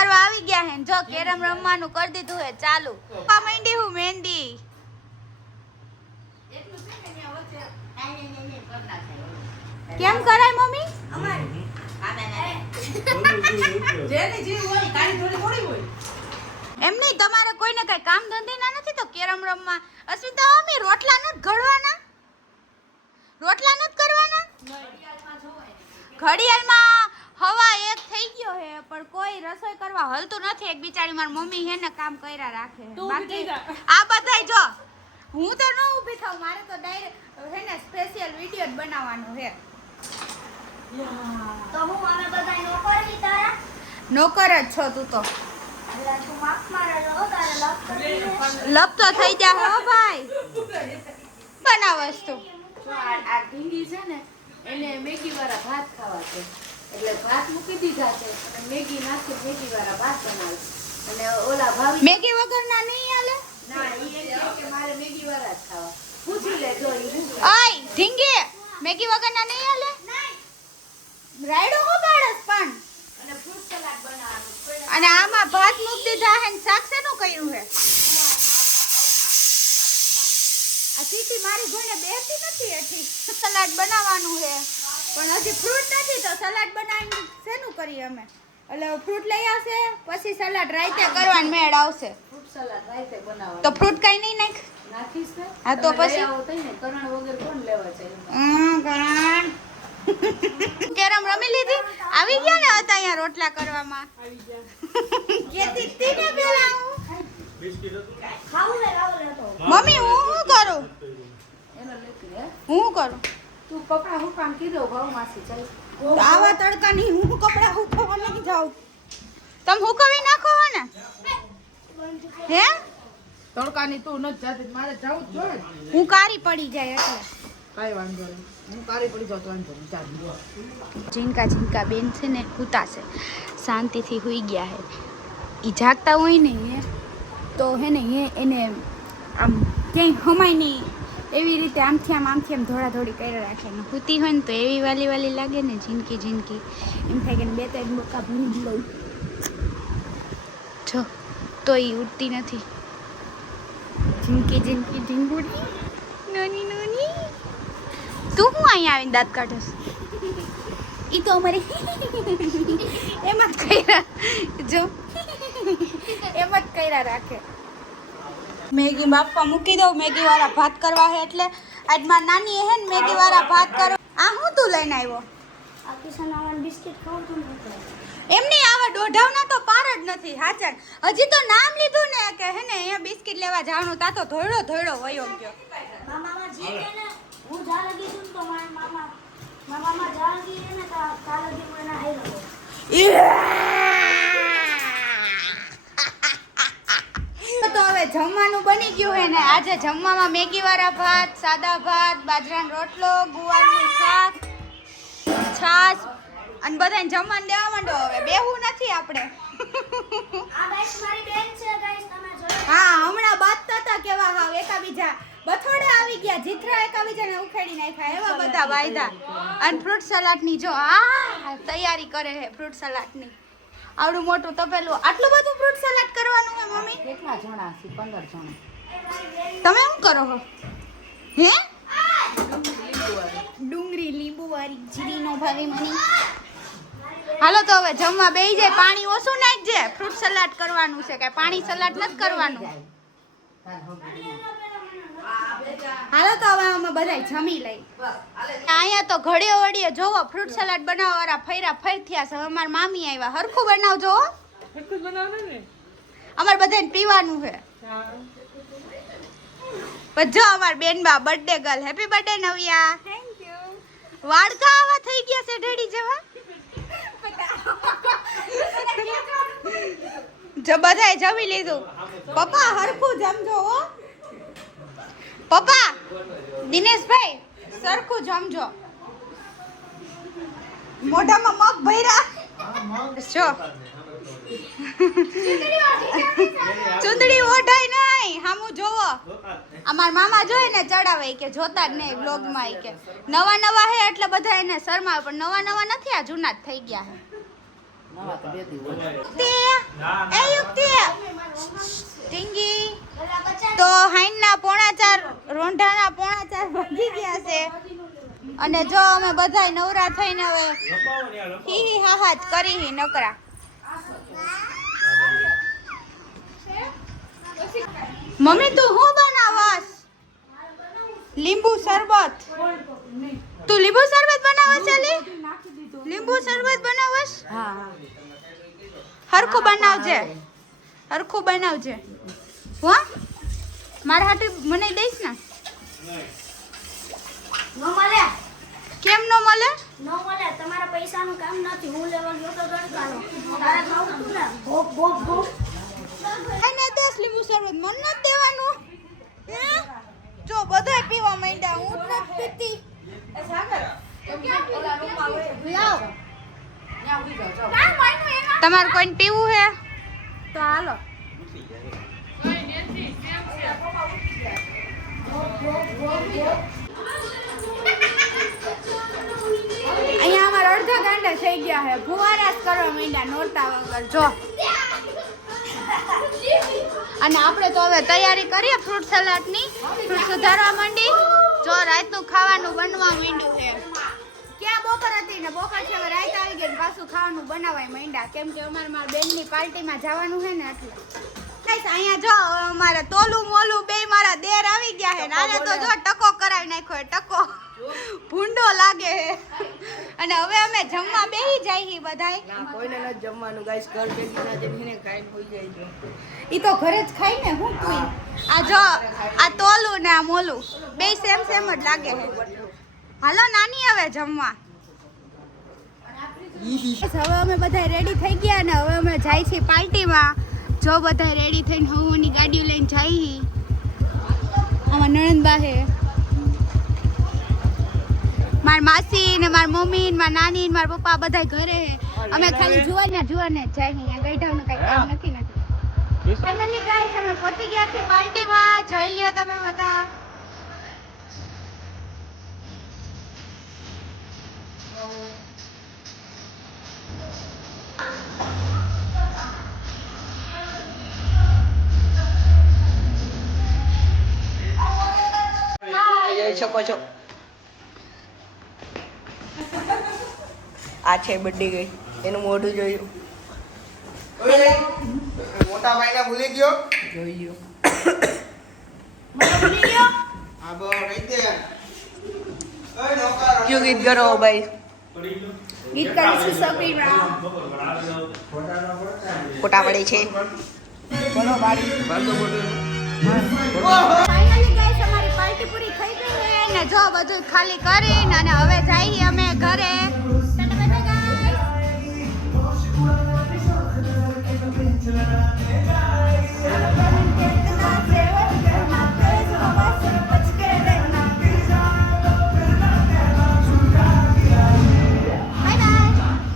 કરવા આવી ગયા હે જો કેરમ રમવાનું કરી દીધું હે ચાલુ પા માંડી હું મહેંદી કેમ કરાય મમ્મી એમ નહીં તમારે કોઈને કઈ કામ ધંધા નથી તો કેરમ રમવા અસ્મિતા મમ્મી રોટલા નથી ઘડવાના રોટલા નથી કરવાના ઘડિયાળમાં હવા એક થઈ ગયો હે પણ કોઈ રસોઈ કરવા હલતું નથી એક બિચારી મારી મમ્મી હે ને કામ કર્યા રાખે બાકી આ બધાય જો હું તો ન ઊભી થાઉં મારે તો ડાયરેક્ટ હે ને સ્પેશિયલ વિડિયો જ બનાવવાનો હે તો હું અમે બધા નોકર કી તારા નોકર જ છો તું તો એટલે તું માફ મારે લો તારે લપ તો થઈ જા હો ભાઈ બનાવસ તું આ ઢીંગી છે ને એને મેગી વાળા ભાત ખાવા છે એટલે ભાત મૂકી દીધા છે અને મેગી નાખી મેગી વાળા ભાત બનાવે અને ઓલા ભાવી મેગી વગરના નહીં હાલે ના ઈ એમ કહે કે મારે મેગી વાળા જ ખાવા પૂછી લેજો ઈ હું ઓય ઢીંગી મેગી વગરના નહીં હાલે રાયડો હો બાળસ પણ અને ફ્રૂટ સલાડ બનાવવાનું અને આમાં ભાત મૂકી દીધા હે ને શાક શેનું કર્યું હે આ સીટી મારી ઘોડે બેસતી નથી એઠી સલાડ બનાવવાનું હે પણ હજી ફ્રૂટ નથી તો સલાડ બનાવીને શેનું કરીએ અમે એટલે ફ્રૂટ લઈ આવશે પછી સલાડ રાઈતે કરવાનું મેળ આવશે ફ્રૂટ સલાડ રાઈતે બનાવવાનું તો ફ્રૂટ કઈ નહીં નાખ નાખીશ ને હા તો પછી આવો તઈને કરણ વગર કોણ લેવા છે કરણ કેરમ રમી લીધી આવી ગયા ને હતા અહીંયા રોટલા કરવામાં કેતી હતી ને પેલા હું ખાવું લે લાવ લે તો મમ્મી હું શું કરું એનો લેતી હે હું કરું તું કપડા હું કામ કીધો ભાવ માસી ચાલ તો આવા તડકા નહીં હું કપડા હુકવવા નહીં જાઉં તમે હુકવી નાખો હો ને હે તડકાની તું ન જાતી મારે જાવું જ જોઈએ હું કારી પડી જાય એટલે કાઈ વાંધો નહીં હું કારી પડી જાઉં તો વાંધો નહીં ચાલ ઝીંકા ઝીંકા બેન છે ને હુતા છે શાંતિથી હુઈ ગયા હે ઈ જાગતા હોય ને હે તો હે ને એને આમ ક્યાંય હમાય નહીં એવી રીતે આમથી આમ ધોળા ધોળી કરી રાખે ને હુતી હોય ને તો એવી વાલી વાલી લાગે ને ઝીંકી ઝીંકી એમ થાય કે બે ત્રણ બોકા ભૂલી લઉં જો તો એ ઉઠતી નથી ઝીંકી ઝીંકી ઢીંગુડી નાની નાની તું હું અહીંયા આવીને દાંત કાઢસ ઈ તો અમારે એમ જ કર્યા જો એમ જ કર્યા રાખે મેગી બાપા મૂકી દઉં મેગી વાળા ભાત કરવા હે એટલે આજ માર નાની હે ને મેગી વાળા ભાત કરો આ હું તું લઈને આવ્યો આ કિશન આવન બિસ્કિટ ખાવ તો એમની આવા દોઢાવના તો પાર જ નથી હાચર હજી તો નામ લીધું ને કે હે ને અહીંયા બિસ્કિટ લેવા જવાનું તા તો ધોળો વયો ગયો મામા જી કે ને હું જા લગી છું તો મામા જા લગી ને તા લગી મને આઈ રહ્યો તો હવે જમવાનું બની ગયું હે ને આજે જમવામાં મેગી વાળા ભાત સાદા ભાત બાજરાનો રોટલો ગુવારનું શાક છાશ અને બધાને જમવાનું દેવા માંડો હવે બેહું નથી આપણે આ ગાઈસ મારી બેન છે ગાઈસ તમે જોયો હા હમણાં બાતતા હતા કેવા હાવ એકાબીજા બથોડે આવી ગયા જીથરા એકાબીજાને ઉખેડી નાખ્યા એવા બધા વાયદા અને ફ્રૂટ સલાડની જો આ તૈયારી કરે છે ફ્રૂટ સલાડની આવડું મોટું તપેલું આટલું બધું ફ્રૂટ સલાડ કરવાનું છે મમ્મી કેટલા જણા છે 15 જણા તમે શું કરો છો હે ડુંગળી લીંબુ વાળી જીરી નો ભાવે મને હાલો તો હવે જમવા બેહી જાય પાણી ઓછું નાખજે ફ્રૂટ સલાડ કરવાનું છે કે પાણી સલાડ નથી કરવાનું હાલો તો હવે અમે બધા જમી લઈ અહીંયા તો ઘડીએ વડીએ જોવો ફ્રૂટ સલાડ બનાવવા વાળા ફૈરા ફેર થયા છે અમારા મામી આવ્યા હરખું બનાવજો હરખું બનાવને ને અમારે બધાને પીવાનું છે પણ જો અમાર બેનબા birthday girl happy birthday Navya thank you વાડકા આવા થઈ ગયા છે ઢેડી જેવા જો બધાએ જમી લીધું પપ્પા હરખું જમજો હો પપ્પા દિનેશભાઈ સરખું જમજો મોઢામાં મગ ભર્યા જો ચુંદડી ઓઢાય નહીં હામું જોવો અમાર મામા જોઈ ને ચડાવે કે જોતા જ નહીં બ્લોગમાં કે નવા હે એટલે બધા એને શરમાવે પણ નવા નથી આ જૂના જ થઈ ગયા હે આ ગાઈસ મારી બેન છે ગાઈસ તમે જોયો હાલો તો હવે જમવા બેહી જાય પાણી ઓછું નાખજે ફ્રૂટ સલાડ કરવાનું છે મમ્મી આ બેન છે ગાઈસ તમે જોયો હાલો તો હવે જમવા બેહી જાય પાણી ઓછું નાખજે ફ્રૂટ સલાડ કરવાનું છે આ બેન છે નવા તો બે દી હોય. તે એ યુક્તિ ટીંગી તો હાઈના 3:45 રોંઢાના 3:45 વાગી ગયા છે અને જો અમે બધાય નવરા થઈને હવે હી હી હા હા જ કરી હી નકરા. મમ્મી તું શું બનાવસ? લીંબુ શરબત. તું લીંબુ શરબત બનાવસ ચાલી? લીંબુ શરબત બનાવસ? હરખું બનાવજે, હરખું બનાવજે. હો મારા હાથે મને દઈશ ને? ન મળે કેમ ન મળે? ન મળે તમારા પૈસાનું કામ નથી. હું લેવા ગયો તો ગણકાનો તારે ખાવું હતું ને ભોગ ભોગ ભોગ એને 10 લીંબુ શરબત મન ન દેવાનું. હે જો બધાય પીવા માંડ્યા, હું જ નથી પીતી. લાવ તમારે કોઈને પીવું હે તો હાલો. અહીંયા અમારા અડધા ગાંડા થઈ ગયા છે, ફુવારા જ કરવા માંડ્યા નોરતા વગર. જો અને આપણે તો હવે તૈયારી કરીએ ફ્રૂટ સલાડની. ફ્રૂટ સુધારવા માંડી. જો રાતનું ખાવાનું બનવા માંડ્યું છે. ક્યાં બપોર હતી ને બપોર છે, હવે રાત આવી ગઈ ને પાછું ખાવાનું બનાવાય માંડ્યા. કેમ કે અમારે મારા બેનની પાર્ટીમાં જવાનું છે ને એટલે. ગાઈસ અહીંયા જો અમારા તોલું મોલું બે મારા દેર આવી ગયા છે ને આને તો જો ટકો કરાવી નાખ્યો, ટકો ભૂંડો લાગે છે. અને હવે અમે જમવા બેહી જાય બધાય. કોઈને ન જમવાનું ગાઈસ, ઘર ભેગી ના જમીને ખાઈને હોઈ જાય છે. ઈ તો ઘરે જ ખાઈ ને હું કોઈ. આ જો આ તોલું ને આ મોલું બે સેમ સેમ જ લાગે છે. હાલો નાની હવે જમવા. હવે અમે બધા રેડી થઈ ગયા ને હવે અમે જાય છીએ પાર્ટીમાં. જો બધા રેડી થઈને હવની ગાડીઓ લઈને જાય. આમાં નણંદબા હે, મારી માસી ને મારી મમ્મી ને મારી નાની ને મારા પપ્પા બધા ઘરે હે. અમે ખાલી જુવાને જ જાય. અહીંયા ગઈઢાનું કઈ કામ નથી. ફાઇનલી ગાઈસ અમે પહોંચી ગયા છીએ પાર્ટીમાં. જોઈ લ્યો તમે બધા. જોઈ શકો છો આ છે બડી ગઈ, એનું મોઢું જોયું. મોટા ભાઈને ભૂલી ગયો. જોઈ લ્યો. હા બો રહી દે. ઓય નોકર કયું ગીત કરો ભાઈ? ગીત કરીશું સપીમાં. ફોટા પડે છે. બોલો બારી. ફાઇનલી ગાઈસ અમારી પાર્ટી પૂરી થઈ ગઈ છે ને જો બધું ખાલી કરીને અને હવે જઈએ અમે ઘરે.